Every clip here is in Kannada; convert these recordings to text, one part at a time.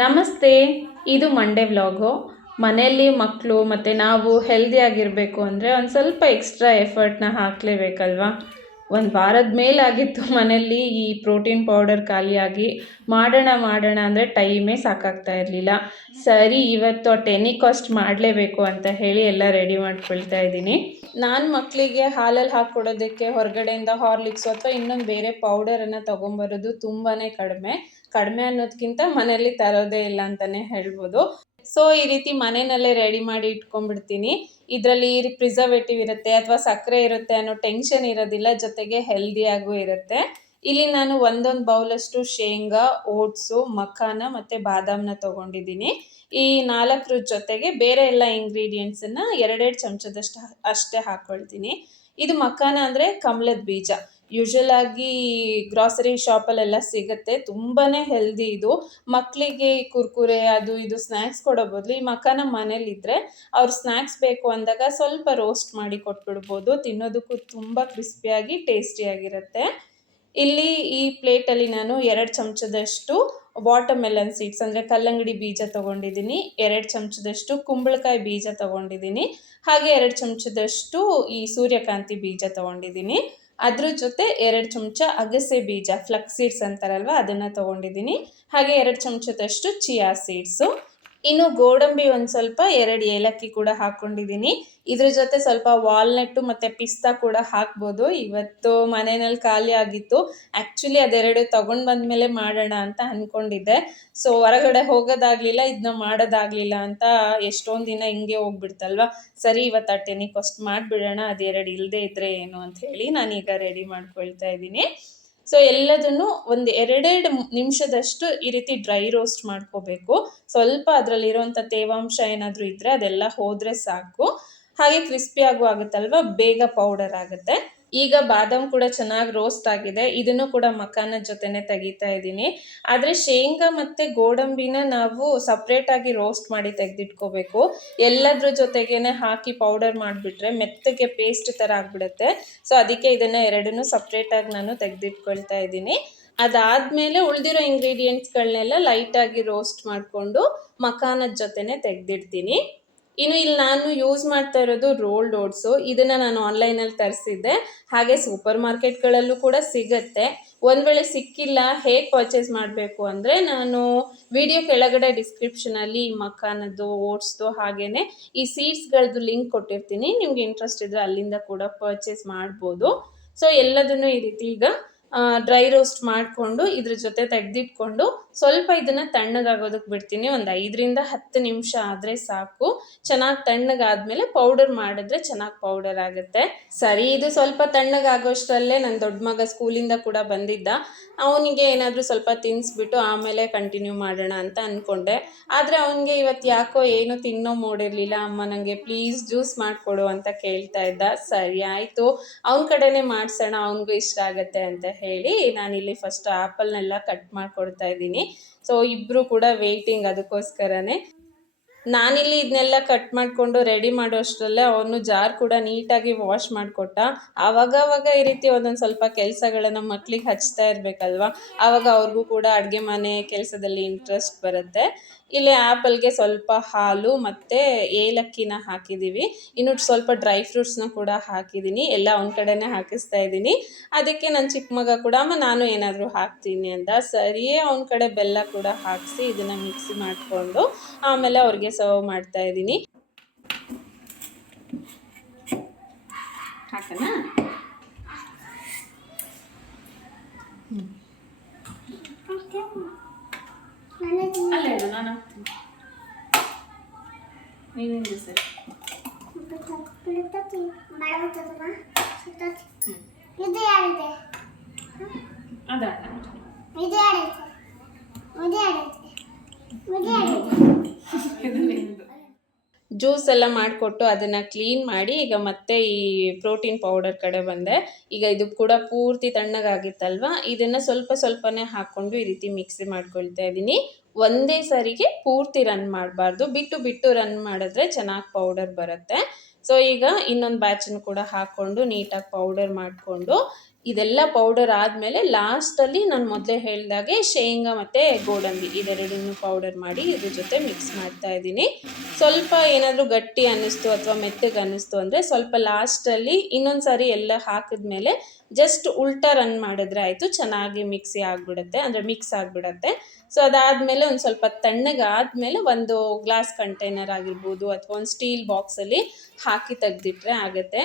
ನಮಸ್ತೆ, ಇದು ಮಂಡೇ ವ್ಲಾಗು. ಮನೆಯಲ್ಲಿ ಮಕ್ಕಳು ಮತ್ತು ನಾವು ಹೆಲ್ದಿಯಾಗಿರಬೇಕು ಅಂದರೆ ಒಂದು ಸ್ವಲ್ಪ ಎಕ್ಸ್ಟ್ರಾ ಎಫರ್ಟ್ನ ಹಾಕಲೇಬೇಕಲ್ವಾ. ಒಂದು ವಾರದ ಮೇಲಾಗಿತ್ತು ಮನೆಯಲ್ಲಿ ಈ ಪ್ರೋಟೀನ್ ಪೌಡರ್ ಖಾಲಿಯಾಗಿ. ಮಾಡೋಣ ಅಂದರೆ ಟೈಮೇ ಸಾಕಾಗ್ತಾ ಇರಲಿಲ್ಲ. ಸರಿ, ಇವತ್ತು ಟೆನಿಕಾಸ್ಟ್ ಮಾಡಲೇಬೇಕು ಅಂತ ಹೇಳಿ ಎಲ್ಲ ರೆಡಿ ಮಾಡ್ಕೊಳ್ತಾ ಇದ್ದೀನಿ. ನಾನು ಮಕ್ಕಳಿಗೆ ಹಾಲಲ್ಲಿ ಹಾಕ್ಕೊಡೋದಕ್ಕೆ ಹೊರಗಡೆಯಿಂದ ಹಾರ್ಲಿಕ್ಸು ಅಥವಾ ಇನ್ನೊಂದು ಬೇರೆ ಪೌಡರನ್ನು ತೊಗೊಂಬರೋದು ತುಂಬಾ ಕಡಿಮೆ ಅನ್ನೋದಕ್ಕಿಂತ ಮನೆಯಲ್ಲಿ ತರೋದೇ ಇಲ್ಲ ಅಂತಲೇ ಹೇಳ್ಬೋದು. ಸೊ ಈ ರೀತಿ ಮನೆಯಲ್ಲೇ ರೆಡಿ ಮಾಡಿ ಇಟ್ಕೊಂಡ್ಬಿಡ್ತೀನಿ. ಇದರಲ್ಲಿ ಪ್ರಿಸರ್ವೇಟಿವ್ ಇರುತ್ತೆ ಅಥವಾ ಸಕ್ಕರೆ ಇರುತ್ತೆ ಅನ್ನೋ ಟೆನ್ಷನ್ ಇರೋದಿಲ್ಲ, ಜೊತೆಗೆ ಹೆಲ್ದಿಯಾಗೂ ಇರುತ್ತೆ. ಇಲ್ಲಿ ನಾನು ಒಂದೊಂದು ಬೌಲಷ್ಟು ಶೇಂಗಾ, ಓಟ್ಸು, ಮಖಾನ ಮತ್ತು ಬಾದಾಮನ್ನ ತೊಗೊಂಡಿದ್ದೀನಿ. ಈ 4 ಜೊತೆಗೆ ಬೇರೆ ಎಲ್ಲ ಇಂಗ್ರೀಡಿಯೆಂಟ್ಸನ್ನು 2 ಚಮಚದಷ್ಟು ಅಷ್ಟೇ ಹಾಕ್ಕೊಳ್ತೀನಿ. ಇದು ಮಖಾನ ಅಂದರೆ ಕಮಲದ ಬೀಜ. ಯೂಶಲ್ ಆಗಿ ಗ್ರಾಸರಿ ಶಾಪಲ್ಲೆಲ್ಲ ಸಿಗುತ್ತೆ. ತುಂಬಾ ಹೆಲ್ದಿ ಇದು. ಮಕ್ಕಳಿಗೆ ಕುರ್ಕುರೆ ಅದು ಇದು ಸ್ನ್ಯಾಕ್ಸ್ ಕೊಡೋ ಬದಲು ಈ ಮಖಾನ ಮನೇಲಿದ್ದರೆ ಅವ್ರು ಸ್ನ್ಯಾಕ್ಸ್ ಬೇಕು ಅಂದಾಗ ಸ್ವಲ್ಪ ರೋಸ್ಟ್ ಮಾಡಿ ಕೊಟ್ಬಿಡ್ಬೋದು. ತಿನ್ನೋದಕ್ಕೂ ತುಂಬ ಕ್ರಿಸ್ಪಿಯಾಗಿ ಟೇಸ್ಟಿಯಾಗಿರುತ್ತೆ. ಇಲ್ಲಿ ಈ ಪ್ಲೇಟಲ್ಲಿ ನಾನು 2 ಚಮಚದಷ್ಟು ವಾಟರ್ಮೆಲನ್ ಸೀಡ್ಸ್ ಅಂದರೆ ಕಲ್ಲಂಗಡಿ ಬೀಜ ತೊಗೊಂಡಿದ್ದೀನಿ, 2 ಚಮಚದಷ್ಟು ಕುಂಬಳಕಾಯಿ ಬೀಜ ತೊಗೊಂಡಿದ್ದೀನಿ, ಹಾಗೆ 2 ಚಮಚದಷ್ಟು ಈ ಸೂರ್ಯಕಾಂತಿ ಬೀಜ ತೊಗೊಂಡಿದ್ದೀನಿ. ಅದ್ರ ಜೊತೆ 2 ಚಮಚ ಅಗಸೆ ಬೀಜ, ಫ್ಲಕ್ಸ್ ಸೀಡ್ಸ್ ಅಂತಾರಲ್ವ, ಅದನ್ನು ತೊಗೊಂಡಿದ್ದೀನಿ. ಹಾಗೆ 2 ಚಮಚದಷ್ಟು ಚಿಯಾ ಸೀಡ್ಸು. ಇನ್ನು ಗೋಡಂಬಿ ಒಂದು ಸ್ವಲ್ಪ 2 ಏಲಕ್ಕಿ ಕೂಡ ಹಾಕ್ಕೊಂಡಿದ್ದೀನಿ. ಇದ್ರ ಜೊತೆ ಸ್ವಲ್ಪ ವಾಲ್ನಟ್ಟು ಮತ್ತು ಪಿಸ್ತಾ ಕೂಡ ಹಾಕ್ಬೋದು. ಇವತ್ತು ಮನೆಯಲ್ಲಿ ಖಾಲಿ ಆಗಿತ್ತು. ಆ್ಯಕ್ಚುಲಿ ಅದೆರಡು ತೊಗೊಂಡು ಬಂದಮೇಲೆ ಮಾಡೋಣ ಅಂತ ಅಂದ್ಕೊಂಡಿದ್ದೆ. ಸೊ ಹೊರಗಡೆ ಹೋಗೋದಾಗಲಿಲ್ಲ, ಇದನ್ನ ಮಾಡೋದಾಗಲಿಲ್ಲ ಅಂತ ಎಷ್ಟೊಂದು ದಿನ ಹಿಂಗೆ ಹೋಗ್ಬಿಡ್ತಲ್ವ. ಸರಿ, ಇವತ್ತು ಟೆನಿಕಾಸ್ಟ್ ಮಾಡಿಬಿಡೋಣ, ಅದೆರಡು ಇಲ್ಲದೆ ಇದ್ದರೆ ಏನು ಅಂತ ಹೇಳಿ ನಾನೀಗ ರೆಡಿ ಮಾಡ್ಕೊಳ್ತಾ ಇದ್ದೀನಿ. ಸೊ ಎಲ್ಲದನ್ನು ಒಂದು 2 ನಿಮಿಷದಷ್ಟು ಈ ರೀತಿ ಡ್ರೈ ರೋಸ್ಟ್ ಮಾಡ್ಕೋಬೇಕು. ಸ್ವಲ್ಪ ಅದರಲ್ಲಿರುವಂಥ ತೇವಾಂಶ ಏನಾದರೂ ಇದ್ದರೆ ಅದೆಲ್ಲ ಹೋದರೆ ಸಾಕು. ಹಾಗೆ ಕ್ರಿಸ್ಪಿಯಾಗೂ ಆಗುತ್ತಲ್ವ, ಬೇಗ ಪೌಡರ್ ಆಗುತ್ತೆ. ಈಗ ಬಾದಾಮ್ ಕೂಡ ಚೆನ್ನಾಗಿ ರೋಸ್ಟ್ ಆಗಿದೆ. ಇದನ್ನು ಕೂಡ ಮಖಾನದ ಜೊತೆನೇ ತೆಗಿತಾ ಇದ್ದೀನಿ. ಆದರೆ ಶೇಂಗಾ ಮತ್ತು ಗೋಡಂಬಿನ ನಾವು ಸಪ್ರೇಟಾಗಿ ರೋಸ್ಟ್ ಮಾಡಿ ತೆಗೆದಿಟ್ಕೋಬೇಕು. ಎಲ್ಲದ್ರ ಜೊತೆಗೇ ಹಾಕಿ ಪೌಡರ್ ಮಾಡಿಬಿಟ್ರೆ ಮೆತ್ತಗೆ ಪೇಸ್ಟ್ ಥರ ಆಗಿಬಿಡುತ್ತೆ. ಸೊ ಅದಕ್ಕೆ ಇದನ್ನು 2 ಸಪ್ರೇಟಾಗಿ ನಾನು ತೆಗೆದಿಟ್ಕೊಳ್ತಾ ಇದ್ದೀನಿ. ಅದಾದಮೇಲೆ ಉಳಿದಿರೋ ಇಂಗ್ರೀಡಿಯೆಂಟ್ಸ್ಗಳನ್ನೆಲ್ಲ ಲೈಟಾಗಿ ರೋಸ್ಟ್ ಮಾಡಿಕೊಂಡು ಮಖಾನದ ಜೊತೆನೇ ತೆಗೆದಿಡ್ತೀನಿ. ಇನ್ನು ಇಲ್ಲಿ ನಾನು ಯೂಸ್ ಮಾಡ್ತಾ ಇರೋದು ರೋಲ್ಡ್ ಓಟ್ಸು. ಇದನ್ನು ನಾನು ಆನ್ಲೈನಲ್ಲಿ ತರಿಸಿದ್ದೆ. ಹಾಗೆ ಸೂಪರ್ ಮಾರ್ಕೆಟ್ಗಳಲ್ಲೂ ಕೂಡ ಸಿಗುತ್ತೆ. ಒಂದು ವೇಳೆ ಸಿಕ್ಕಿಲ್ಲ, ಹೇಗೆ ಪರ್ಚೇಸ್ ಮಾಡಬೇಕು ಅಂದರೆ ನಾನು ವಿಡಿಯೋ ಕೆಳಗಡೆ ಡಿಸ್ಕ್ರಿಪ್ಷನಲ್ಲಿ ಮಖಾನದ್ದು, ಓಟ್ಸ್ದು ಹಾಗೆಯೇ ಈ ಸೀಡ್ಸ್ಗಳದ್ದು ಲಿಂಕ್ ಕೊಟ್ಟಿರ್ತೀನಿ. ನಿಮ್ಗೆ ಇಂಟ್ರೆಸ್ಟ್ ಇದ್ದರೆ ಅಲ್ಲಿಂದ ಕೂಡ ಪರ್ಚೇಸ್ ಮಾಡ್ಬೋದು. ಸೊ ಎಲ್ಲದನ್ನು ಈ ರೀತಿ ಈಗ ಡ್ರೈ ರೋಸ್ಟ್ ಮಾಡಿಕೊಂಡು ಇದ್ರ ಜೊತೆ ತೆಗೆದಿಟ್ಕೊಂಡು ಸ್ವಲ್ಪ ಇದನ್ನು ತಣ್ಣಗಾಗೋದಕ್ಕೆ ಬಿಡ್ತೀನಿ. ಒಂದು 5ರಿಂದ 10 ನಿಮಿಷ ಆದರೆ ಸಾಕು. ಚೆನ್ನಾಗಿ ತಣ್ಣಗಾದ್ಮೇಲೆ ಪೌಡರ್ ಮಾಡಿದ್ರೆ ಚೆನ್ನಾಗಿ ಪೌಡರ್ ಆಗುತ್ತೆ. ಸರಿ, ಇದು ಸ್ವಲ್ಪ ತಣ್ಣಗಾಗೋಷ್ಟರಲ್ಲೇ ನನ್ನ ದೊಡ್ಡ ಮಗ ಸ್ಕೂಲಿಂದ ಕೂಡ ಬಂದಿದ್ದ. ಅವನಿಗೆ ಏನಾದರೂ ಸ್ವಲ್ಪ ತಿನ್ನಿಸ್ಬಿಟ್ಟು ಆಮೇಲೆ ಕಂಟಿನ್ಯೂ ಮಾಡೋಣ ಅಂತ ಅಂದ್ಕೊಂಡೆ. ಆದರೆ ಅವನಿಗೆ ಇವತ್ತು ಯಾಕೋ ಏನು ತಿನ್ನೋ ಮೂಡಿರಲಿಲ್ಲ. ಅಮ್ಮ ನನಗೆ ಪ್ಲೀಸ್ ಜ್ಯೂಸ್ ಮಾಡಿಕೊಡು ಅಂತ ಕೇಳ್ತಾ ಇದ್ದ. ಸರಿ ಆಯಿತು, ಅವನ ಕಡೆನೇ ಮಾಡಿಸೋಣ, ಅವನಿಗೂ ಇಷ್ಟ ಆಗುತ್ತೆ ಅಂತ ಹೇಳಿ ನಾನಿಲ್ಲಿ ಫಸ್ಟ್ ಆ್ಯಪಲ್ನೆಲ್ಲ ಕಟ್ ಮಾಡಿಕೊಡ್ತಾ ಇದ್ದೀನಿ. ಸೊ ಇಬ್ಬರು ಕೂಡ ವೇಯ್ಟಿಂಗ್ ಅದಕ್ಕೋಸ್ಕರನೇ. ನಾನಿಲ್ಲಿ ಇದನ್ನೆಲ್ಲ ಕಟ್ ಮಾಡಿಕೊಂಡು ರೆಡಿ ಮಾಡೋ ಅಷ್ಟರಲ್ಲೇ ಅವನು ಜಾರ್ ಕೂಡ ನೀಟಾಗಿ ವಾಶ್ ಮಾಡಿಕೊಟ್ಟ. ಆವಾಗವಾಗ ಈ ರೀತಿ ಒಂದೊಂದು ಸ್ವಲ್ಪ ಕೆಲಸಗಳನ್ನು ಮಕ್ಕಳಿಗೆ ಹಚ್ತಾ ಇರಬೇಕಲ್ವ, ಆವಾಗ ಅವ್ರಿಗೂ ಕೂಡ ಅಡುಗೆ ಮನೆ ಕೆಲಸದಲ್ಲಿ ಇಂಟ್ರೆಸ್ಟ್ ಬರುತ್ತೆ. ಇಲ್ಲಿ ಆ್ಯಪಲ್ಗೆ ಸ್ವಲ್ಪ ಹಾಲು ಮತ್ತು ಏಲಕ್ಕಿನ ಹಾಕಿದ್ದೀವಿ. ಇನ್ನು ಸ್ವಲ್ಪ ಡ್ರೈ ಫ್ರೂಟ್ಸ್ನ ಕೂಡ ಹಾಕಿದ್ದೀನಿ. ಎಲ್ಲ ಒಂದು ಕಡೆನೇ ಹಾಕಿಸ್ತಾ ಇದ್ದೀನಿ. ಅದಕ್ಕೆ ನನ್ನ ಚಿಕ್ಕ ಮಗ ಕೂಡ ಅಮ್ಮ ನಾನು ಏನಾದರೂ ಹಾಕ್ತೀನಿ ಅಂದ. ಸರಿಯೇ ಅವನ ಕಡೆ ಬೆಲ್ಲ ಕೂಡ ಹಾಕಿಸಿ ಇದನ್ನು ಮಿಕ್ಸಿ ಮಾಡಿಕೊಂಡು ಆಮೇಲೆ ಅವ್ರಿಗೆ ಸರ್ವ್ ಮಾಡ್ತಾ ಇದ್ದೀನಿ. ಹಾಕಣ ಅಲ್ಲ ಹೇಳು, ನಾನು ಹಾಕ್ತೀನಿ, ನೀನಿಂದ ಸರಿ. ಜ್ಯೂಸ್ ಎಲ್ಲ ಮಾಡಿಕೊಟ್ಟು ಅದನ್ನು ಕ್ಲೀನ್ ಮಾಡಿ ಈಗ ಮತ್ತೆ ಈ ಪ್ರೋಟೀನ್ ಪೌಡರ್ ಕಡೆ ಬಂದೆ. ಈಗ ಇದು ಕೂಡ ಪೂರ್ತಿ ತಣ್ಣಗಾಗಿತ್ತಲ್ವ, ಇದನ್ನು ಸ್ವಲ್ಪನೇ ಹಾಕ್ಕೊಂಡು ಈ ರೀತಿ ಮಿಕ್ಸಿ ಮಾಡ್ಕೊಳ್ತಾ ಇದ್ದೀನಿ. ಒಂದೇ ಸರಿಗೆ ಪೂರ್ತಿ ರನ್ ಮಾಡಬಾರ್ದು, ಬಿಟ್ಟು ರನ್ ಮಾಡಿದ್ರೆ ಚೆನ್ನಾಗಿ ಪೌಡರ್ ಬರುತ್ತೆ. ಸೊ ಈಗ ಇನ್ನೊಂದು ಬ್ಯಾಚನ್ನು ಕೂಡ ಹಾಕ್ಕೊಂಡು ನೀಟಾಗಿ ಪೌಡರ್ ಮಾಡಿಕೊಂಡು ಇದೆಲ್ಲ ಪೌಡರ್ ಆದಮೇಲೆ ಲಾಸ್ಟಲ್ಲಿ ನಾನು ಮೊದಲೇ ಹೇಳಿದಾಗೆ ಶೇಂಗಾ ಮತ್ತು ಗೋಡಂಬಿ ಇದೆರಡನ್ನು ಪೌಡರ್ ಮಾಡಿ ಇದ್ರ ಜೊತೆ ಮಿಕ್ಸ್ ಮಾಡ್ತಾ ಇದ್ದೀನಿ. ಸ್ವಲ್ಪ ಏನಾದರೂ ಗಟ್ಟಿ ಅನ್ನಿಸ್ತು ಅಥವಾ ಮೆತ್ತಗೆ ಅನ್ನಿಸ್ತು ಅಂದರೆ ಸ್ವಲ್ಪ ಲಾಸ್ಟಲ್ಲಿ ಇನ್ನೊಂದು ಸಾರಿ ಎಲ್ಲ ಹಾಕಿದ್ಮೇಲೆ ಜಸ್ಟ್ ಉಲ್ಟಾ ರನ್ ಮಾಡಿದ್ರೆ ಆಯಿತು, ಚೆನ್ನಾಗಿ ಮಿಕ್ಸಿ ಆಗಿಬಿಡುತ್ತೆ, ಅಂದರೆ ಮಿಕ್ಸ್ ಆಗಿಬಿಡತ್ತೆ. ಸೊ ಅದಾದಮೇಲೆ ಒಂದು ಸ್ವಲ್ಪ ತಣ್ಣಗಾದಮೇಲೆ ಒಂದು ಗ್ಲಾಸ್ ಕಂಟೈನರ್ ಆಗಿರ್ಬೋದು ಅಥವಾ ಒಂದು ಸ್ಟೀಲ್ ಬಾಕ್ಸಲ್ಲಿ ಹಾಕಿ ತೆಗೆದಿಟ್ರೆ ಆಗುತ್ತೆ.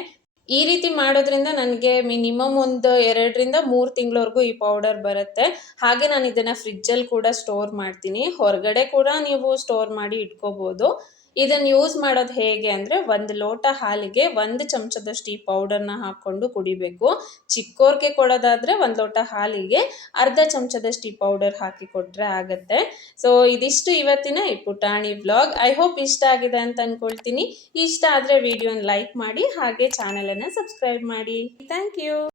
ಈ ರೀತಿ ಮಾಡೋದ್ರಿಂದ ನನಗೆ ಮಿನಿಮಮ್ ಒಂದು 2ರಿಂದ 3 ತಿಂಗಳವರೆಗೂ ಈ ಪೌಡರ್ ಬರುತ್ತೆ. ಹಾಗೆ ನಾನು ಇದನ್ನು ಫ್ರಿಜ್ಜಲ್ಲಿ ಕೂಡ ಸ್ಟೋರ್ ಮಾಡ್ತೀನಿ, ಹೊರಗಡೆ ಕೂಡ ನೀವು ಸ್ಟೋರ್ ಮಾಡಿ ಇಟ್ಕೋಬೋದು. ಇದನ್ನು ಯೂಸ್ ಮಾಡೋದು ಹೇಗೆ ಅಂದರೆ 1 ಲೋಟ ಹಾಲಿಗೆ 1 ಚಮಚದಷ್ಟು ಈ ಪೌಡರ್ನ ಹಾಕ್ಕೊಂಡು ಕುಡಿಬೇಕು. ಚಿಕ್ಕವ್ರಿಗೆ ಕೊಡೋದಾದರೆ 1 ಲೋಟ ಹಾಲಿಗೆ ಅರ್ಧ ಚಮಚದಷ್ಟು ಈ ಪೌಡರ್ ಹಾಕಿ ಕೊಟ್ಟರೆ ಆಗುತ್ತೆ. ಸೊ ಇದಿಷ್ಟು ಇವತ್ತಿನ ಈ ಪುಟಾಣಿ ವ್ಲಾಗ್. ಐ ಹೋಪ್ ಇಷ್ಟ ಆಗಿದೆ ಅಂತ ಅಂದ್ಕೊಳ್ತೀನಿ. ಇಷ್ಟ ಆದರೆ ವಿಡಿಯೋನ ಲೈಕ್ ಮಾಡಿ, ಹಾಗೆ ಚಾನಲನ್ನು ಸಬ್ಸ್ಕ್ರೈಬ್ ಮಾಡಿ. Thank you.